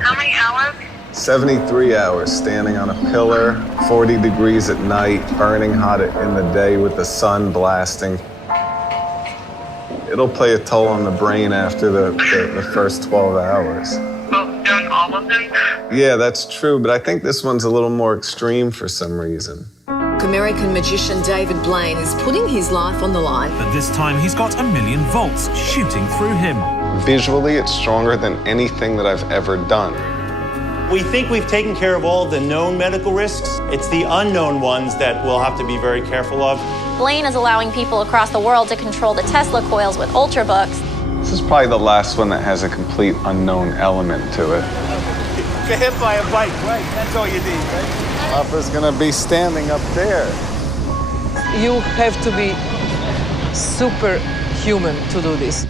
How many hours? 73 hours standing on a pillar, 40 degrees at night, burning hot in the day with the sun blasting. It'll play a toll on the brain after the first 12 hours. Well, doing all of them? Yeah, that's true, but I think this one's a little more extreme for some reason. American magician David Blaine is putting his life on the line. But this time he's got 1,000,000 volts shooting through him. Visually, it's stronger than anything that I've ever done. We think we've taken care of all the known medical risks. It's the unknown ones that we'll have to be very careful of. Blaine is allowing people across the world to control the Tesla coils with Ultrabooks. This is probably the last one that has a complete unknown element to it. Get hit by a bike, right? That's all you need, right? Papa's gonna be standing up there. You have to be superhuman to do this.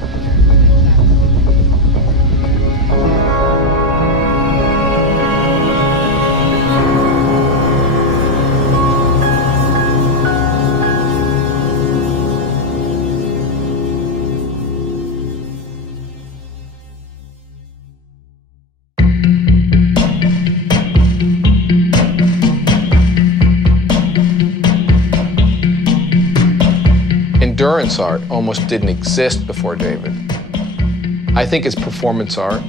Endurance art almost didn't exist before David. I think it's performance art.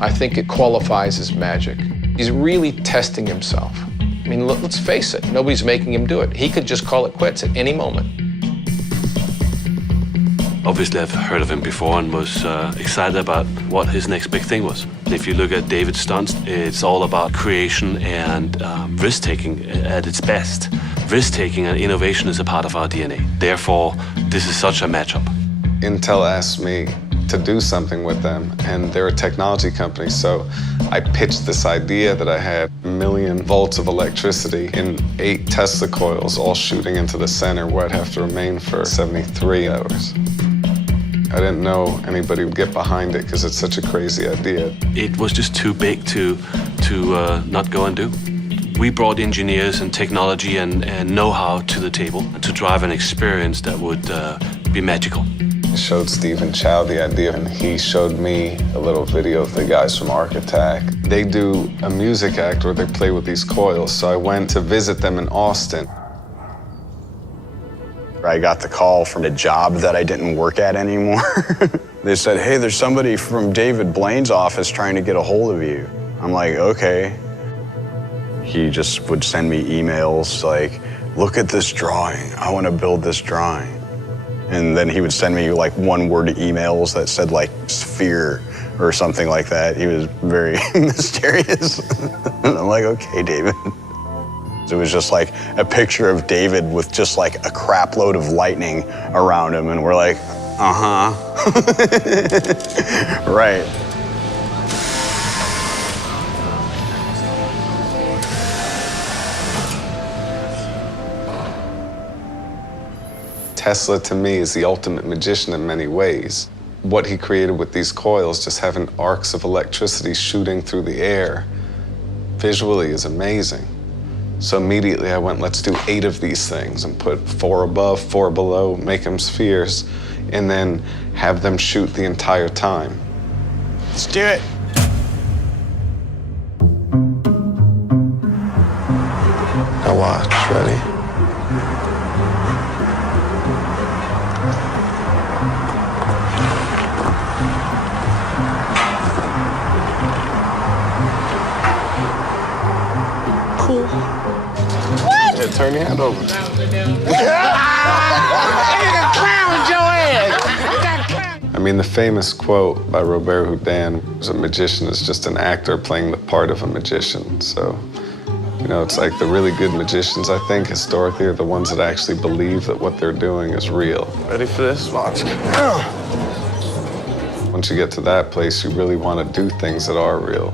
I think it qualifies as magic. He's really testing himself. I mean, let's face it, nobody's making him do it. He could just call it quits at any moment. Obviously, I've heard of him before and was excited about what his next big thing was. If you look at David's stunts, it's all about creation and risk-taking at its best. Risk-taking and innovation is a part of our DNA. Therefore, this is such a matchup. Intel asked me to do something with them, and they're a technology company, so I pitched this idea that I had 1,000,000 volts of electricity in 8 Tesla coils, all shooting into the center, where I'd have to remain for 73 hours. I didn't know anybody would get behind it because it's such a crazy idea. It was just too big to not go and do. We brought engineers and technology and know-how to the table to drive an experience that would be magical. I showed Stephen Chow the idea, and he showed me a little video of the guys from Architect. They do a music act where they play with these coils, so I went to visit them in Austin. I got the call from a job that I didn't work at anymore. They said, hey, there's somebody from David Blaine's office trying to get a hold of you. I'm like, okay. He just would send me emails like, look at this drawing. I want to build this drawing. And then he would send me like one-word emails that said like sphere or something like that. He was very mysterious. And I'm like, okay, David. It was just like a picture of David with just like a crap load of lightning around him. And we're like, uh-huh. Right. Tesla, to me, is the ultimate magician in many ways. What he created with these coils, just having arcs of electricity shooting through the air, visually is amazing. So immediately I went, let's do 8 of these things and put 4 above, 4 below, make them spheres, and then have them shoot the entire time. Let's do it. Now watch, ready? Cool. What? Yeah, turn your hand over. I mean, the famous quote by Robert Houdin was, a magician is just an actor playing the part of a magician. So, you know, it's like the really good magicians, I think, historically, are the ones that actually believe that what they're doing is real. Ready for this? Watch. Once you get to that place, you really want to do things that are real.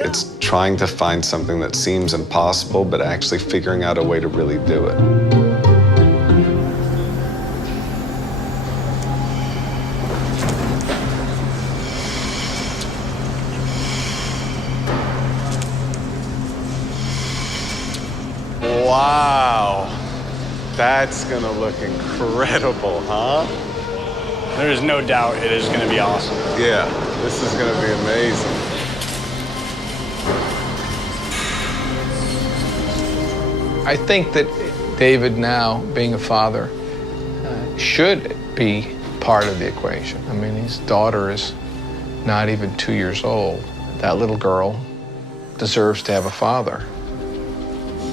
It's trying to find something that seems impossible, but actually figuring out a way to really do it. Wow, that's gonna look incredible, huh? There is no doubt it is going to be awesome. Yeah, this is going to be amazing. I think that David now, being a father, should be part of the equation. I mean, his daughter is not even 2 years old. That little girl deserves to have a father.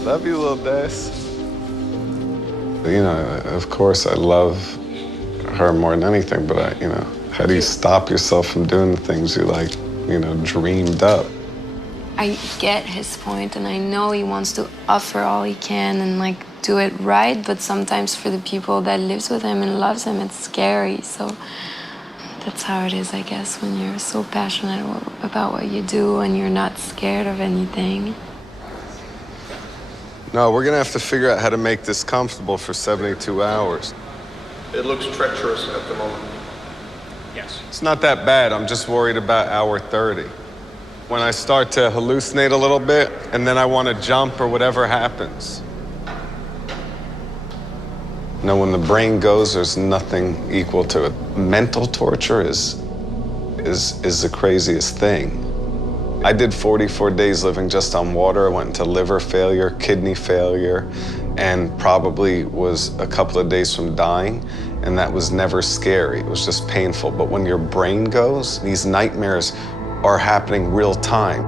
Love you, little Des. You know, of course, I love her more than anything, but how do you stop yourself from doing the things you dreamed up? I get his point, and I know he wants to offer all he can and do it right, but sometimes for the people that lives with him and loves him, it's scary. So that's how it is, I guess, when you're so passionate about what you do and you're not scared of anything. No, we're gonna have to figure out how to make this comfortable for 72 hours. It looks treacherous at the moment. Yes. It's not that bad. I'm just worried about hour 30. When I start to hallucinate a little bit, and then I want to jump or whatever happens. When the brain goes, there's nothing equal to it. Mental torture is the craziest thing. I did 44 days living just on water. I went into liver failure, kidney failure, and probably was a couple of days from dying, and that was never scary. It was just painful. But when your brain goes, these nightmares are happening real time.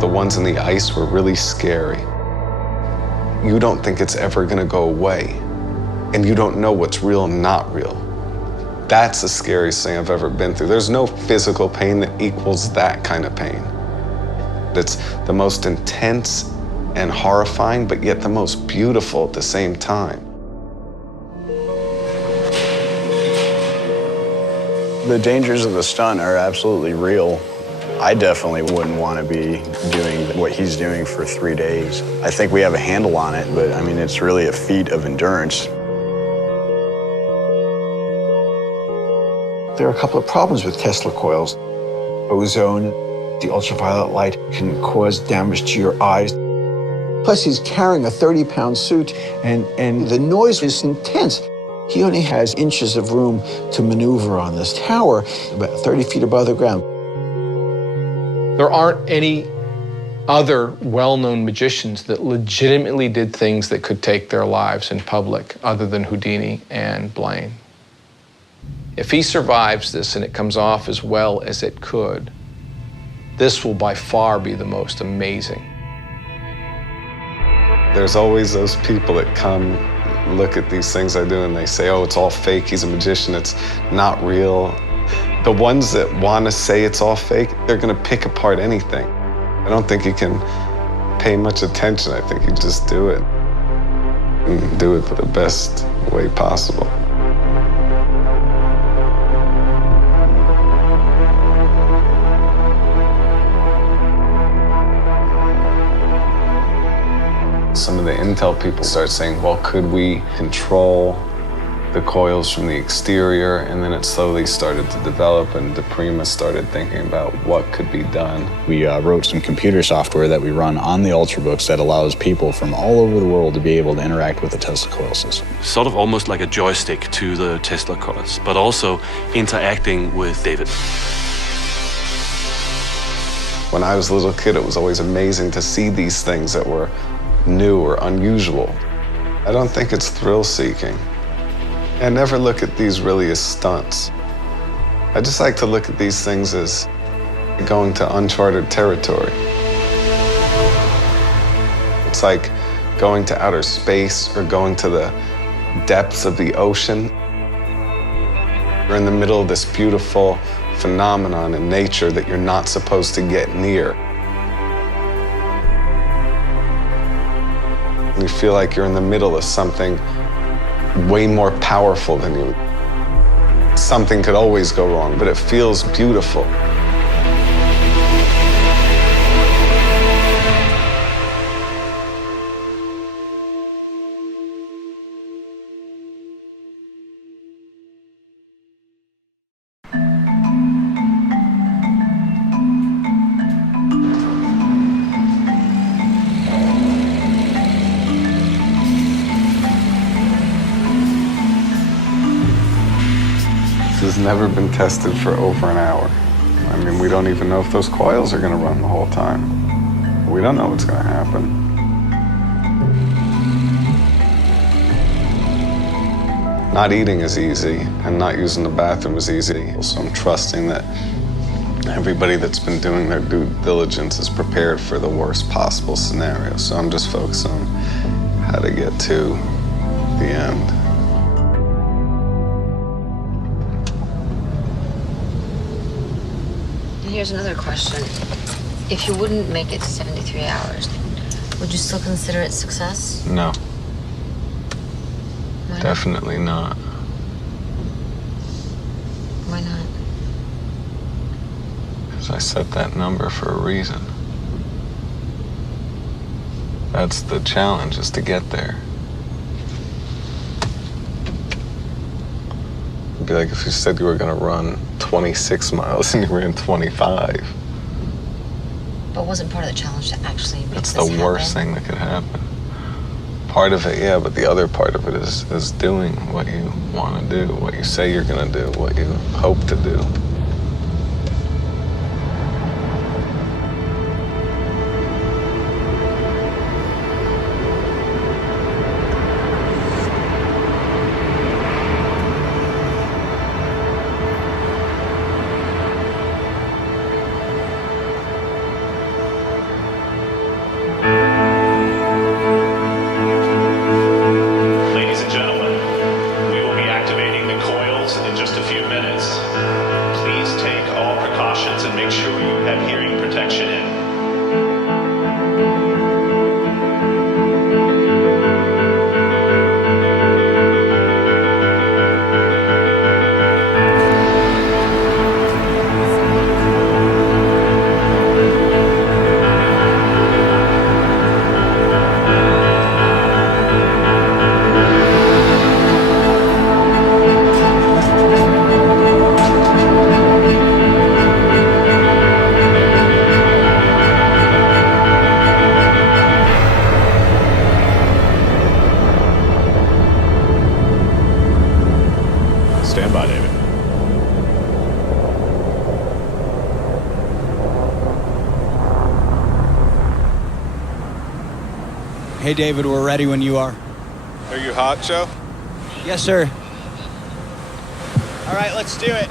The ones in the ice were really scary. You don't think it's ever gonna go away, and you don't know what's real and not real. That's the scariest thing I've ever been through. There's no physical pain that equals that kind of pain. It's the most intense and horrifying, but yet the most beautiful at the same time. The dangers of the stunt are absolutely real. I definitely wouldn't want to be doing what he's doing for 3 days. I think we have a handle on it, but I mean, it's really a feat of endurance. There are a couple of problems with Tesla coils. Ozone, the ultraviolet light can cause damage to your eyes. Plus, he's carrying a 30-pound suit, and the noise is intense. He only has inches of room to maneuver on this tower, about 30 feet above the ground. There aren't any other well-known magicians that legitimately did things that could take their lives in public other than Houdini and Blaine. If he survives this and it comes off as well as it could, this will by far be the most amazing. There's always those people that come look at these things I do and they say, oh, it's all fake, he's a magician, it's not real. The ones that want to say it's all fake, they're going to pick apart anything. I don't think you can pay much attention. I think you just do it. And do it the best way possible. Some of the intel people start saying, well, could we control the coils from the exterior? And then it slowly started to develop, and DePrima started thinking about what could be done. We wrote some computer software that we run on the Ultrabooks that allows people from all over the world to be able to interact with the Tesla coil system. Sort of almost like a joystick to the Tesla coils, but also interacting with David. When I was a little kid, it was always amazing to see these things that were new or unusual. I don't think it's thrill-seeking. I never look at these really as stunts. I just like to look at these things as going to uncharted territory. It's like going to outer space or going to the depths of the ocean. You're in the middle of this beautiful phenomenon in nature that you're not supposed to get near. You feel like you're in the middle of something way more powerful than you. Something could always go wrong, but it feels beautiful. This has never been tested for over an hour. I mean, we don't even know if those coils are gonna run the whole time. We don't know what's gonna happen. Not eating is easy, and not using the bathroom is easy. So I'm trusting that everybody that's been doing their due diligence is prepared for the worst possible scenario. So I'm just focused on how to get to the end. Here's another question. If you wouldn't make it to 73 hours, would you still consider it success? No. Why not? Definitely not. Why not? Because I set that number for a reason. That's the challenge, is to get there. It'd be like if you said you were gonna run 26 miles and you ran 25. But wasn't part of the challenge to actually make That's this the worst thing that could happen. Part of it, yeah, but the other part of it is doing what you want to do, what you say you're gonna do, what you hope to do. Ladies and gentlemen, we will be activating the coils in just a few minutes. Please take all precautions and make sure you have hearing protection in. Stand by, David. Hey, David, we're ready when you are. Are you hot, Joe? Yes, sir. All right, let's do it.